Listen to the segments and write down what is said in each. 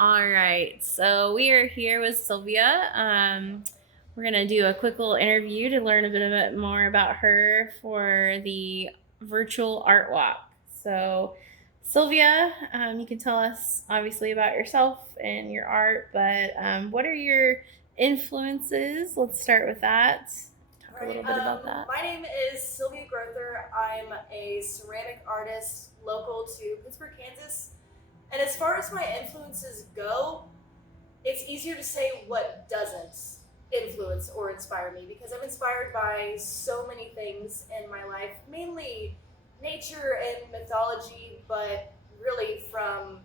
All right, so we are here with Sylvia. We're gonna do a quick little interview to learn a bit more about her for the virtual art walk. So, Sylvia, you can tell us obviously about yourself and your art, but what are your influences? Let's start with that. Talk a Right. little bit about that. My name is Sylvia Grotheer. I'm a ceramic artist local to Pittsburgh, Kansas. And as far as my influences go, it's easier to say what doesn't influence or inspire me because I'm inspired by so many things in my life, mainly nature and mythology, but really from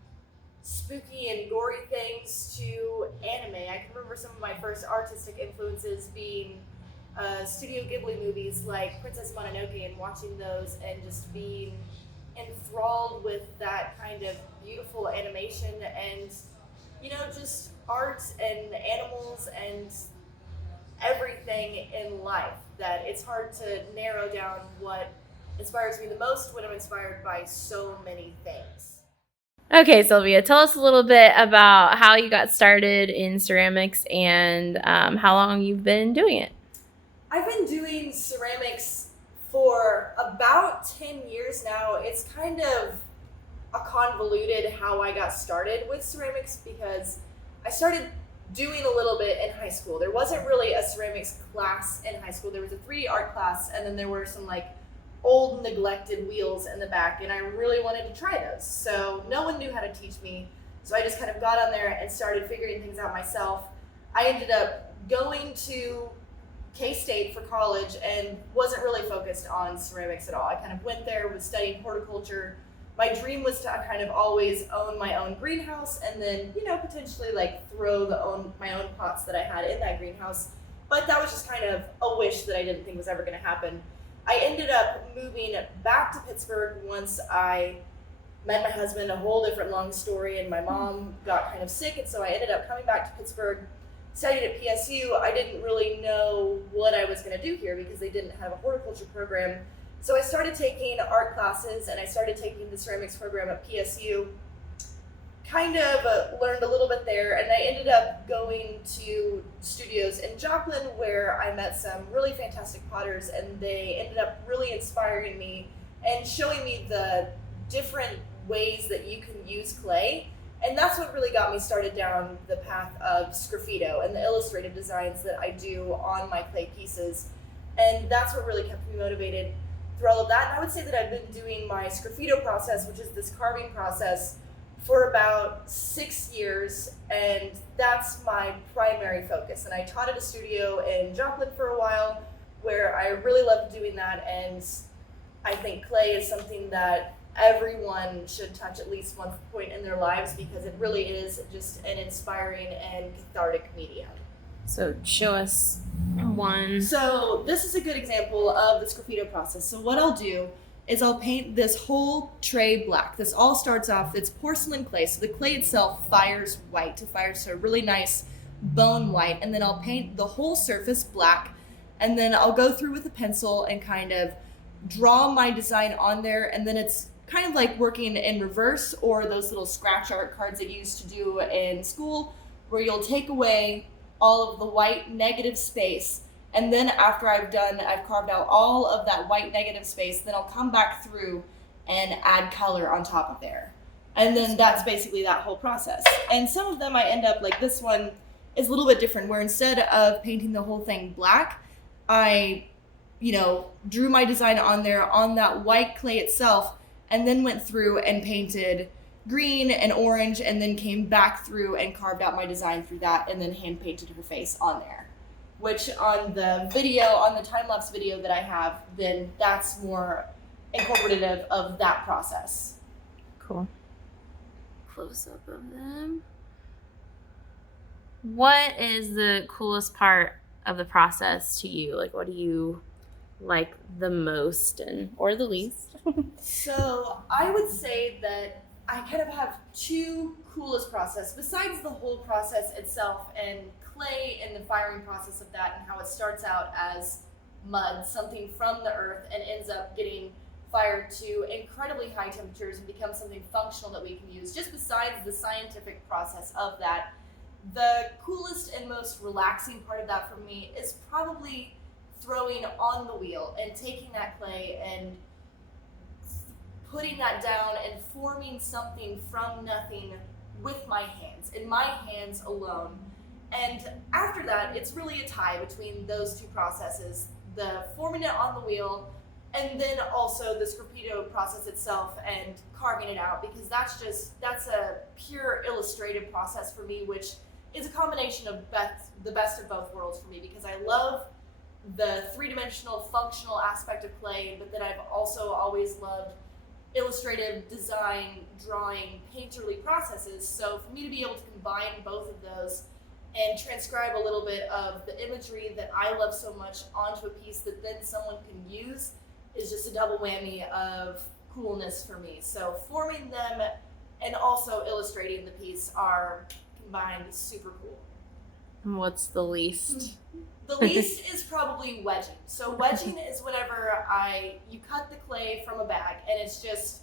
spooky and gory things to anime. I can remember some of my first artistic influences being Studio Ghibli movies like Princess Mononoke and watching those and just being enthralled with that kind of beautiful animation and, just art and animals and everything in life that it's hard to narrow down what inspires me the most when I'm inspired by so many things. Okay, Sylvia, tell us a little bit about how you got started in ceramics and how long you've been doing it. I've been doing ceramics for about 10 years now. It's kind of a convoluted how I got started with ceramics because I started doing a little bit in high school. There wasn't really a ceramics class in high school. There was a 3D art class, and then there were some like old neglected wheels in the back, and I really wanted to try those. So no one knew how to teach me. So I just kind of got on there and started figuring things out myself. I ended up going to K-State for college and wasn't really focused on ceramics at all. I kind of went there, was studying horticulture. My dream was to kind of always own my own greenhouse and then, potentially like throw my own pots that I had in that greenhouse. But that was just kind of a wish that I didn't think was ever going to happen. I ended up moving back to Pittsburgh once I met my husband, a whole different long story, and my mom got kind of sick, and so I ended up coming back to Pittsburgh, studied at PSU. I didn't really know what I was going to do here because they didn't have a horticulture program. So I started taking art classes and I started taking the ceramics program at PSU. Kind of learned a little bit there, and I ended up going to studios in Joplin where I met some really fantastic potters, and they ended up really inspiring me and showing me the different ways that you can use clay. And that's what really got me started down the path of sgraffito and the illustrative designs that I do on my clay pieces. And that's what really kept me motivated through all of that. And I would say that I've been doing my sgraffito process, which is this carving process, for about 6 years, and that's my primary focus. And I taught at a studio in Joplin for a while where I really loved doing that, and I think clay is something that everyone should touch at least one point in their lives because it really is just an inspiring and cathartic medium. So, show us one. So this is a good example of the sgraffito process. So what I'll do is I'll paint this whole tray black. This all starts off, it's porcelain clay. So the clay itself fires white. It fires to a really nice bone white. And then I'll paint the whole surface black. And then I'll go through with a pencil and kind of draw my design on there. And then it's kind of like working in reverse, or those little scratch art cards that you used to do in school, where you'll take away all of the white negative space. And then after I've carved out all of that white negative space, then I'll come back through and add color on top of there. And then that's basically that whole process. And some of them I end up, like this one is a little bit different, where instead of painting the whole thing black, I, drew my design on there on that white clay itself, and then went through and painted green and orange, and then came back through and carved out my design through that, and then hand painted her face on there. Which on the time-lapse video that I have, then that's more incorporative of that process. Cool. Close up of them. What is the coolest part of the process to you? Like, what do you like the most or the least? So I would say that I kind of have two coolest process besides the whole process itself and clay and the firing process of that, and how it starts out as mud, something from the earth, and ends up getting fired to incredibly high temperatures and become something functional that we can use. Just besides the scientific process of that, the coolest and most relaxing part of that for me is probably throwing on the wheel and taking that clay and putting that down and forming something from nothing with my hands, in my hands alone. And after that, it's really a tie between those two processes, the forming it on the wheel and then also the scripito process itself and carving it out, because that's a pure illustrative process for me, which is a combination of the best of both worlds for me, because I love the three-dimensional functional aspect of clay, but then I've also always loved illustrative design, drawing, painterly processes. So for me to be able to combine both of those and transcribe a little bit of the imagery that I love so much onto a piece that then someone can use is just a double whammy of coolness for me. So forming them and also illustrating the piece are combined super cool. And what's the least? The least is probably wedging. So wedging is whenever you cut the clay from a bag and it's just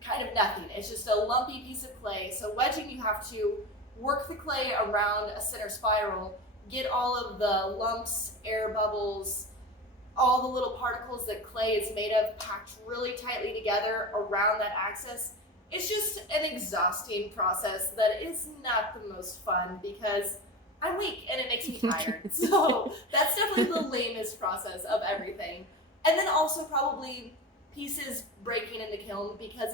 kind of nothing. It's just a lumpy piece of clay. So wedging, you have to work the clay around a center spiral, get all of the lumps, air bubbles, all the little particles that clay is made of packed really tightly together around that axis. It's just an exhausting process that is not the most fun because I'm weak and it makes me tired. So that's definitely the lamest process of everything. And then also probably pieces breaking in the kiln, because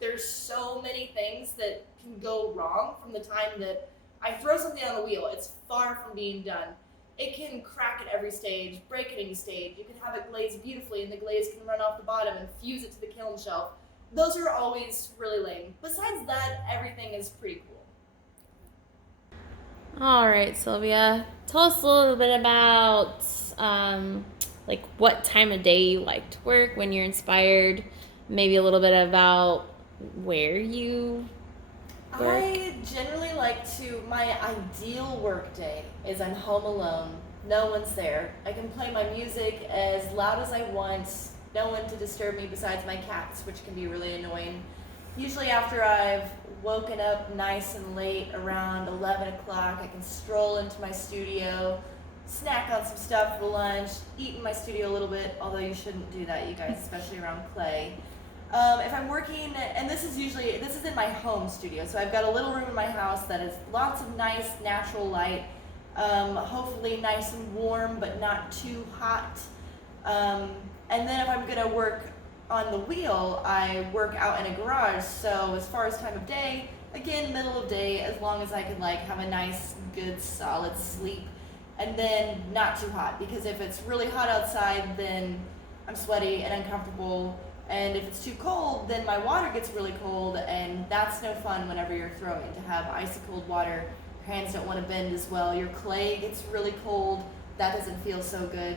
there's so many things that can go wrong from the time that I throw something on the wheel. It's far from being done. It can crack at every stage, break at any stage. You can have it glaze beautifully and the glaze can run off the bottom and fuse it to the kiln shelf. Those are always really lame. Besides that, everything is pretty cool. All right, Sylvia, tell us a little bit about like what time of day you like to work, when you're inspired, maybe a little bit about where you work. I generally my ideal work day is I'm home alone, no one's there. I can play my music as loud as I want, no one to disturb me besides my cats, which can be really annoying. Usually after I've woken up nice and late around 11 o'clock, I can stroll into my studio, snack on some stuff for lunch, eat in my studio a little bit, although you shouldn't do that, you guys, especially around clay. If I'm working, and this is in my home studio, so I've got a little room in my house that has lots of nice natural light, hopefully nice and warm, but not too hot. And then if I'm gonna work on the wheel, I work out in a garage, so as far as time of day, again, middle of day, as long as I can have a nice, good, solid sleep, and then not too hot, because if it's really hot outside, then I'm sweaty and uncomfortable, and if it's too cold, then my water gets really cold, and that's no fun whenever you're throwing, to have icy cold water. Your hands don't want to bend as well, your clay gets really cold, that doesn't feel so good.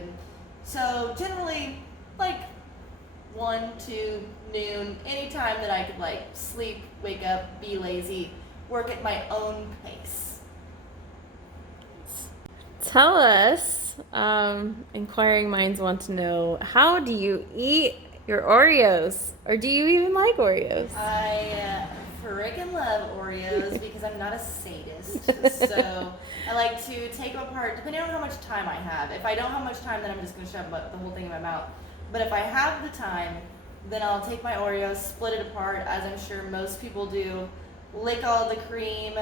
So generally, 1 to noon, any time that I could sleep, wake up, be lazy, work at my own pace. Tell us, inquiring minds want to know, how do you eat your Oreos? Or do you even like Oreos? I friggin' love Oreos because I'm not a sadist. So I like to take them apart, depending on how much time I have. If I don't have much time, then I'm just going to shove the whole thing in my mouth. But if I have the time, then I'll take my Oreos, split it apart, as I'm sure most people do, lick all the cream,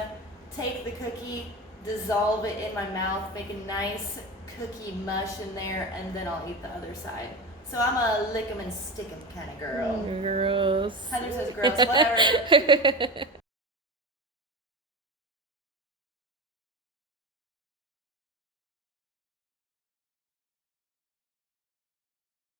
take the cookie, dissolve it in my mouth, make a nice cookie mush in there, and then I'll eat the other side. So I'm a lick 'em and stick 'em kind of girl. Gross. Heather says gross, whatever.